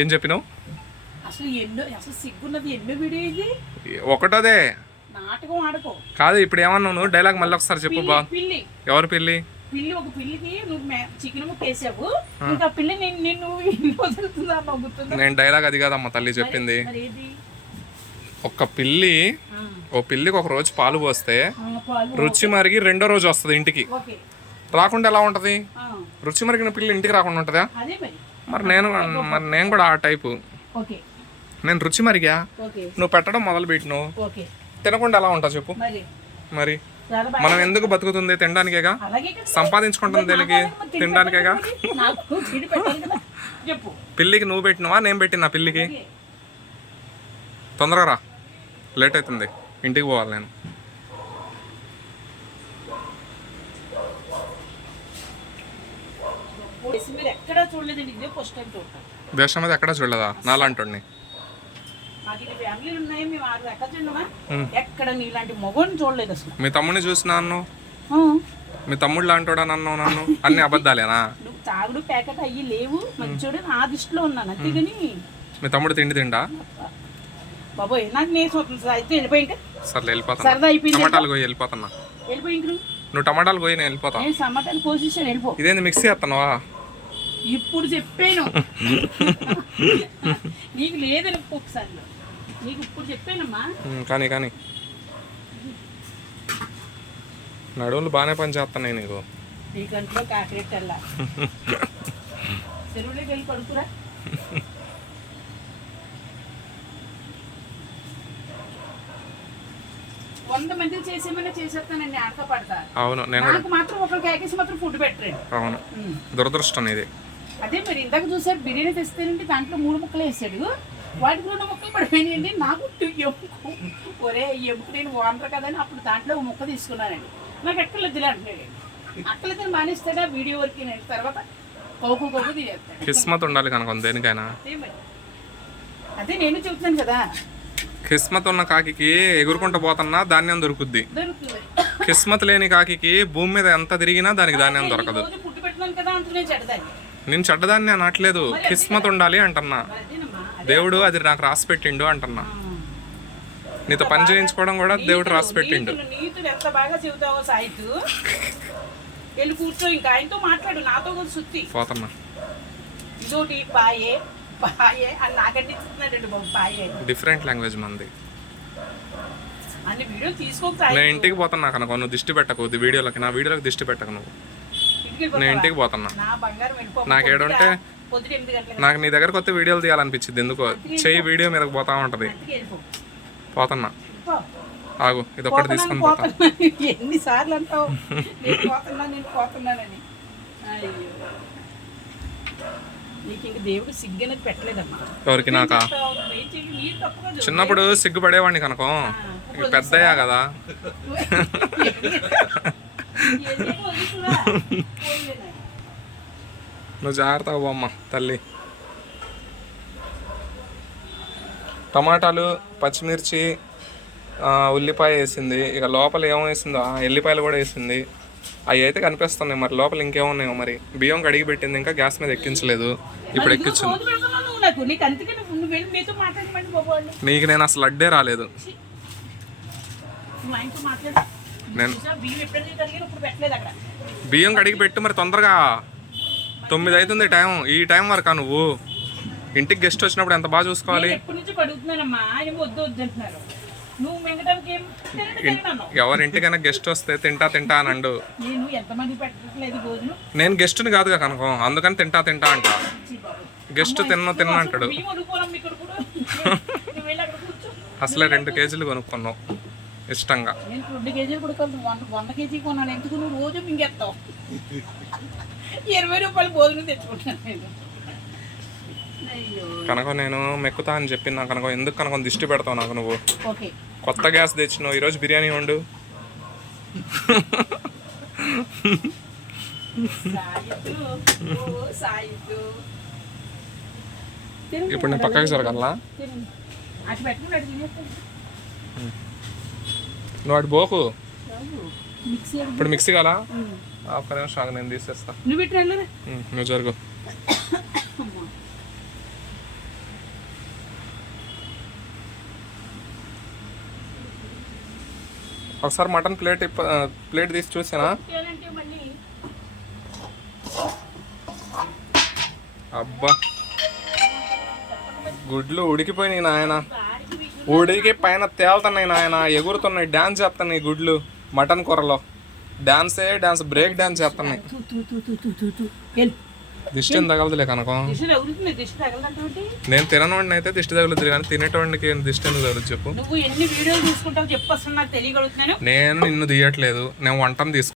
ఏం చెప్పినావు? అసలు ఎన్నో అసలు సిగ్గున్నది ఎన్నో వీడియో ఇది? ఒకటోదే. నాటకం ఆడుకో. కాదు ఇప్పుడు ఏమన్నావు నువ్వు? డైలాగ్ మళ్ళీ ఒకసారి చెప్పు బా. పిల్లి ఎవరు పెళ్ళి పిల్లి ఒక పిల్లికి నువ్వు చికెన్ ముక్క వేసావు. ఇంకా పిల్లి నిన్ను నిన్ను ఇల్లు వదులుతుందా నవ్వుతుందా నేను డైలాగ్ అది కాదమ్మా తల్లి చెప్పింది. ఒక పిల్లి ఓ పిల్లికి ఒక రోజు పాలు పోస్తే రుచి మరిగి రెండో రోజు వస్తుంది ఇంటికి. రాకుండా ఎలా ఉంటది? రుచి మరిగిన పిల్లి ఇంటికి రాకుండా ఉంటుందా? అదే మరి నేను మరి నేను కూడా ఆ టైపు. నేను రుచి మరిగా నువ్వు పెట్టడం మొదలు పెట్టిను తినకుండా ఎలా ఉంటావు చెప్పు. మరి? మనం ఎందుకు బతుకుతుంది తినడానికేగా? సంపాదించుకుంటుంది దేనికి? తినడానికేగా? పిల్లికి నువ్వు పెట్టినవా? నేను పెట్టిన పిల్లికి. తొందరగా రా. లేట్ అవుతుంది. ఇంటికి పోవాలి నేను. పోలీసు మీరు ఎక్కడా చూడలేదండి. ఇదే ఫస్ట్ టైం చూడటం. దేశం మీద ఎక్కడా చూడలేదా? నాలాంటి మాకు ఇది ఫ్యామిలీలు ఉన్నాయి. మేము ఆరు ఎక్కడ చూడమా. ఎక్కడ నీలాంటి మొగోని చూడలేదు అసలు. మీ తమ్ముడిని చూసినా నన్ను ఆ, మీ తమ్ముడు లాంటోడా నన్ను నన్ను? అన్ని అబద్ధాలేనా? నువ్వు తాగుడు ప్యాకెట్ అయ్యి లేవు. మంచోడు నా దృష్టిలో ఉన్నాను. అంతేగాని మీ తమ్ముడు తిండి తిండా? బాబోయ్ నాకు నేను అయితే వెళ్ళిపోయి ఇంకా సర్లే వెళ్ళిపోతాను సరదా అయిపోయింది. టమాటాలు పోయి వెళ్ళిపోతున్నా. వెళ్ళిపోయి నువ్వు. టమాటాలు పోయి నేను వెళ్ళిపోతా. నేను సమాటాన్ని పోసేసాను వెళ్ళిపో. ఇదేంది మిక్సీ చేస్తున్నావా ఇప్పుడు చెప్పాను. నీకు లేదని ఒకసారి. నీకు ఇప్పుడు చెప్పానమ్మా. కానీ కానీ. నడువులు బాగానే పని చేస్తున్నాయి నీకు. నీ కంట్లో కాకరెట్ అల్లా చెరువులోకి వెళ్ళి పడుకురా. వంద మందికి చేసేమన్నా చేసేస్తానండి ఆడతా పడతా. అవును నేను మాత్రం ఒకరికి ఏకేసి మాత్రం ఫుడ్ పెట్టరండి. అవును. దురదృష్టం ఇది. అదే మరి ఇందాక చూసారు బిర్యానీ తెస్తేనండి దాంట్లో మూడు ముక్కలు వేసాడు. వాటికి రెండు ముక్కలు పడిపోయినాయండి. నాకు ఎముకు. ఒరే ఎముకు నేను ఓనర్ కదా అని అప్పుడు దాంట్లో ఒక ముక్క తీసుకున్నానండి. నాకు ఎక్కలేదు తినే అంటున్నాడు అక్కలేదు మానేస్తాడా? వీడియో వరకు నేను తర్వాత కోకు కోకు తినేస్తాడు. కిస్మత్ ఉండాలి కనుక దేనికైనా. అదే నేను చెబుతున్నాను కదా. కిస్మత్ ఉన్న కాకి ఎగురుకుంటూ పోతున్నా ధాన్యం దొరుకుద్ది. కిస్మత్ లేని కాకి భూమి మీద ఎంత తిరిగినా దానికి ధాన్యం దొరకదు. పుట్టు పెట్టినాను కదా అంటున్నాను చెడ్డదాన్ని. నేను చెడ్డదాన్ని అనట్లేదు. కిస్మత్ ఉండాలి అంటున్నా. దేవుడు అది నాకు రాసి పెట్టిండు అంటున్నా. నీతో పని చేయించుకోవడం కూడా దేవుడు రాసి పెట్టిండు. నీతులు నీతులు ఎంత బాగా చెబుతావో సాయితు. వెళ్ళి కూర్చో ఇంకా. ఆయనతో మాట్లాడు నాతో కూడా సుత్తి. పోతున్నా ఇదోటి పాయే పాయే అని నాకంటే ఇస్తున్నాడండి బాబు పాయే అని. డిఫరెంట్ లాంగ్వేజ్ మంది. అన్ని వీడియో తీసుకోక సాయి నేను ఇంటికి పోతున్నా కనుక నువ్వు దిష్టి పెట్టకు వీడియోలకి నా వీడియోలకు దిష్టి పెట్టకు నువ్వు? నేను ఇంటికి పోతున్నా. నాకేడుంటే నాకు నీ దగ్గరకు వస్తే వీడియోలు తీయాలనిపించింది ఎందుకో? చెయ్యి వీడియో మీదకి పోతా ఉంటది. పోతున్నా. ఆగు ఇది ఒక్కటి పోతున్నాను, తీసుకొని పోతా. ఎన్నిసార్లు అంటావు? దేవుడు సిగ్గనది పెట్టలేదమ్మా. ఎవరికి? నాకా. చిన్నప్పుడు సిగ్గుపడేవాడిని కనుక. పెద్దయ్యా కదా. నువ్వు జాగ్రత్తగా పోమ్మ తల్లి. టమాటాలు పచ్చిమిర్చి ఉల్లిపాయ వేసింది. ఇక లోపల ఏమో వేసిందో ఆ, ఎల్లిపాయలు కూడా వేసింది. అవి అయితే కనిపిస్తున్నాయి మరి లోపల ఇంకేమున్నాయో మరి. బియ్యం కడిగి పెట్టింది ఇంకా గ్యాస్ మీద ఎక్కించలేదు. ఇప్పుడు ఎక్కించింది నాకు? నేను అసలు అడ్డే రాలేదు. నేను బియ్యం కడిగి పెట్టు మరి తొందరగా. తొమ్మిది అవుతుంది టైం. ఈ టైం వరకా నువ్వు? ఇంటికి గెస్ట్ వచ్చినప్పుడు ఎంత బాగా చూసుకోవాలి? నేను ఎప్పటి నుంచి పడుగుతున్నానమ్మా ఆయన వద్దు వద్దు అంటున్నారు. నువ్వు మింగడానికి ఏం తినను, తినను. ఎవరి ఇంటికైనా గెస్ట్ వస్తే తింటా తింటా అని అండు నేను గెస్ట్ని కాదుగా కనుక. అందుకని తింటా తింటా అంట. గెస్ట్ తిన్న తిన్న అంటాడు. అసలే రెండు కేజీలు కొనుక్కున్నావు. ఇష్టంగా. నేను రెండు కేజీలు కూడా కొను వంద వంద కేజీ కొన్నాను. ఎందుకు? నువ్వు రోజు మింగేస్తావు. ఇరవై రూపాయలు భోజనం తెచ్చుకుంటాను నేను. అయ్యో. కనుక నేను మెక్కుతా అని చెప్పిన కనుక ఎందుకు కనుక దిష్టి పెడతావు నాకు నువ్వు? కొత్త గ్యాస్ తెచ్చినావు. ఈరోజు బిర్యానీ వండు. ఇప్పుడు నేను పక్కకి జరగాలా నువ్వు బోకు ఇప్పుడు మిక్సీ కదా హాఫ్ అన్ స్ట్రాంగ్ నేను తీసేస్తా. నువ్వు జరుగు. ఒకసారి మటన్ ప్లేట్ ప్లేట్ తీసి చూసానా? అబ్బా. గుడ్లు ఉడికిపోయినాయి నాయనా. ఉడికి పైన తేలుతున్నాయి నాయన ఎగురుతున్నాయి డాన్స్ చేస్తున్నాయి గుడ్లు మటన్ కూరలో. డాన్సే డాన్స్ బ్రేక్ డాన్స్ చేస్తున్నాయి దిష్టి ఏం తగలదులే కనకం? నేను తిననవాడిని అయితే దిష్టి తగులుతుంది కానీ తినేటోడికి దిష్టి ఎందుకు తగులుతుంది చెప్పు? నేను నిన్ను తీయట్లేదు నేను వంటను తీసుకు